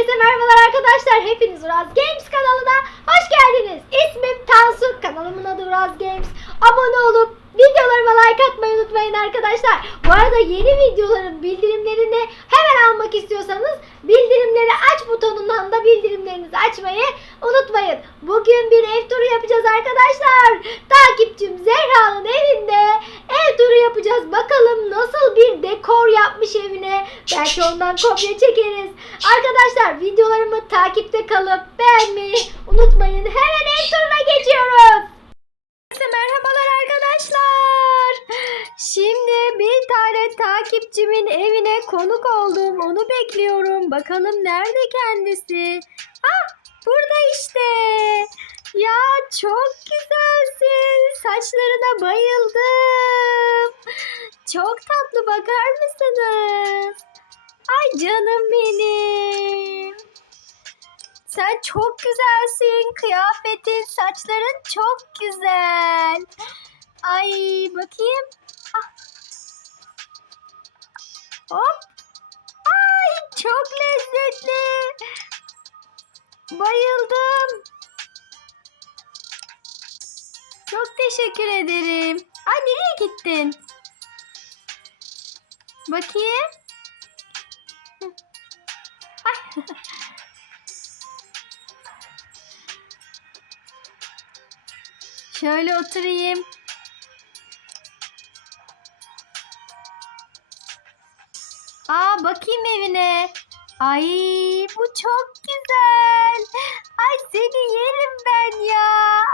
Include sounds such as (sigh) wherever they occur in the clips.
Herkese merhabalar arkadaşlar. Hepiniz Uraz Games kanalına hoş geldiniz. İsmim Tansu. Kanalımın adı Uraz Games. Abone olup videolarıma like atmayı unutmayın arkadaşlar. Bu arada yeni videoların bildirimlerini hemen almak istiyorsanız bildirimleri aç butonundan da bildirimlerinizi açmayı unutmayın. Bugün bir ev turu yapacağız arkadaşlar. Takipçim Zehra'nın evinde ev turu yapacağız. Bakalım nasıl bir dekor yapmış evine. Belki ondan kopya çekeriz. Arkadaşlar videolarımı takipte kalıp beğenmeyi unutmayın. Hemen ev turuna geçiyoruz. Merhabalar arkadaşlar. Şimdi bir tane takipçimin evine konuk oldum. Onu bekliyorum. Bakalım nerede kendisi? Ah burada işte. Ya çok güzelsin. Saçlarına bayıldım. Çok tatlı bakar mısınız? Ay canım benim. Sen çok güzelsin. Kıyafetin, saçların çok güzel. Ay bakayım. Ah. Hop. Ay çok lezzetli. Bayıldım. Çok teşekkür ederim. Ay nereye gittin? Bakayım. Ay. Şöyle oturayım. Aa bakayım evine. Ay bu çok güzel. Ay seni yerim ben ya.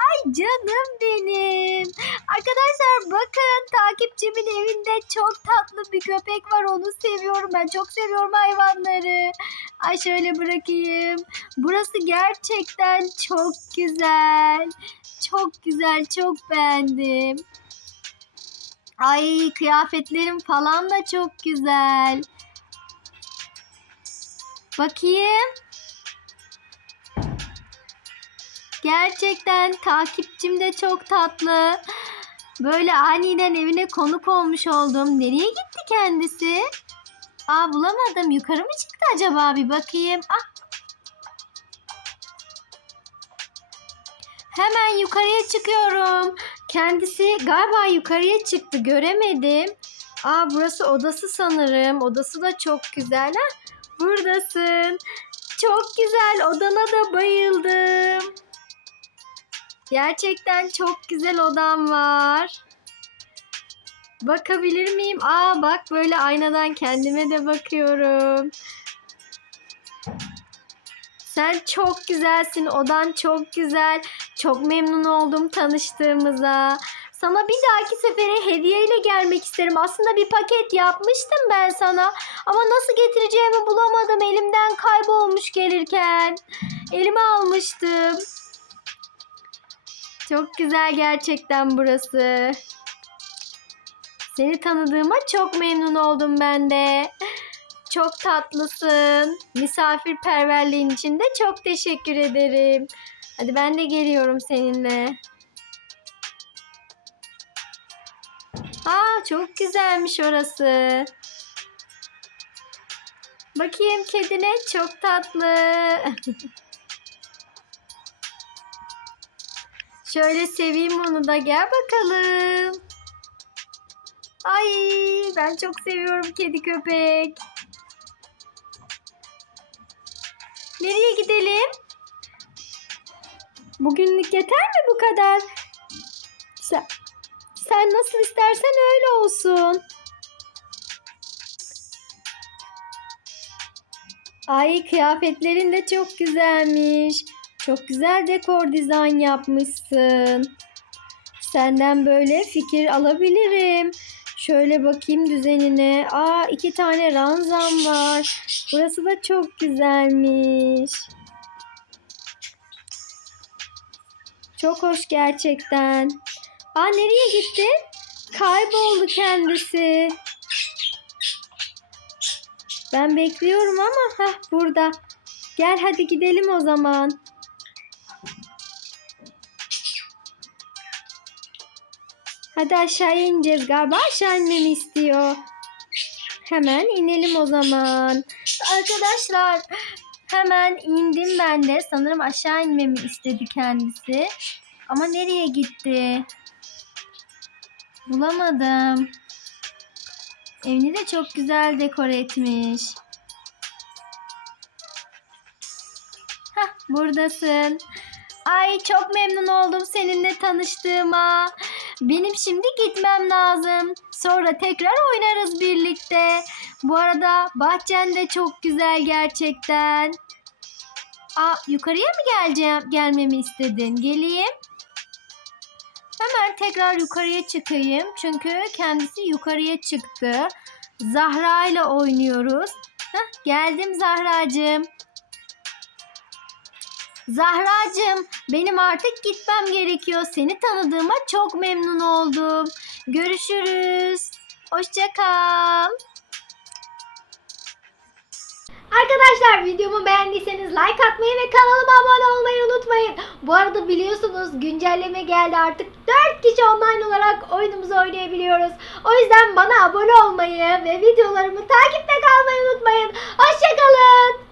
Ay canım benim. Arkadaşlar bakın takipçimin evinde çok tatlı bir köpek var. Onu seviyorum ben. Çok seviyorum hayvanları. Ay şöyle bırakayım. Burası gerçekten çok güzel. Çok güzel. Çok beğendim. Ay kıyafetlerim falan da çok güzel. Bakayım. Gerçekten takipçim de çok tatlı. Böyle aniden evine konuk olmuş oldum. Nereye gitti kendisi? Aa bulamadım. Yukarı mı çıktı acaba? Bir bakayım. Ah. Hemen yukarıya çıkıyorum. Kendisi galiba yukarıya çıktı. Göremedim. Aa burası odası sanırım. Odası da çok güzel. Buradasın. Çok güzel. Odana da bayıldım. Gerçekten çok güzel odam var. Bakabilir miyim? Aa bak böyle aynadan kendime de bakıyorum. Sen çok güzelsin. Odan çok güzel. Çok memnun oldum tanıştığımıza. Sana bir dahaki sefere hediyeyle gelmek isterim. Aslında bir paket yapmıştım ben sana. Ama nasıl getireceğimi bulamadım. Elimden kaybolmuş gelirken. Elime almıştım. Çok güzel gerçekten burası. Seni tanıdığıma çok memnun oldum ben de. Çok tatlısın. Misafirperverliğin için de çok teşekkür ederim. Hadi ben de geliyorum seninle. Aa çok güzelmiş orası. Bakayım kedine çok tatlı. (laughs) Şöyle seveyim onu da gel bakalım. Ay ben çok seviyorum kedi köpek. Nereye gidelim? Bugünlük yeter mi bu kadar? Sen, sen nasıl istersen öyle olsun. Ay kıyafetlerin de çok güzelmiş. Çok güzel dekor dizayn yapmışsın. Senden böyle fikir alabilirim. Şöyle bakayım düzenine. Aa iki tane ranzam var. Burası da çok güzelmiş. Çok hoş gerçekten. Aa nereye gitti? Kayboldu kendisi. Ben bekliyorum ama heh burada. Gel hadi gidelim o zaman. Hadi aşağıya ineceğiz galiba. Aşağı inmemi istiyor. Hemen inelim o zaman. Arkadaşlar Hemen indim ben de. Sanırım aşağı inmemi istedi kendisi. Ama nereye gitti? Bulamadım. Evini de çok güzel dekor etmiş. Hah buradasın. Ay çok memnun oldum seninle tanıştığıma. Benim şimdi gitmem lazım. Sonra tekrar oynarız birlikte. Bu arada bahçen de çok güzel gerçekten. Aa yukarıya mı geleceğim, gelmemi istedin? Geleyim. Hemen tekrar yukarıya çıkayım. Çünkü kendisi yukarıya çıktı. Zahra ile oynuyoruz. Heh, geldim Zahracığım. Zahracığım, benim artık gitmem gerekiyor. Seni tanıdığıma çok memnun oldum. Görüşürüz. Hoşça kal. Arkadaşlar videomu beğendiyseniz like atmayı ve kanalıma abone olmayı unutmayın. Bu arada biliyorsunuz güncelleme geldi artık 4 kişi online olarak oyunumuzu oynayabiliyoruz. O yüzden bana abone olmayı ve videolarımı takipte kalmayı unutmayın. Hoşçakalın.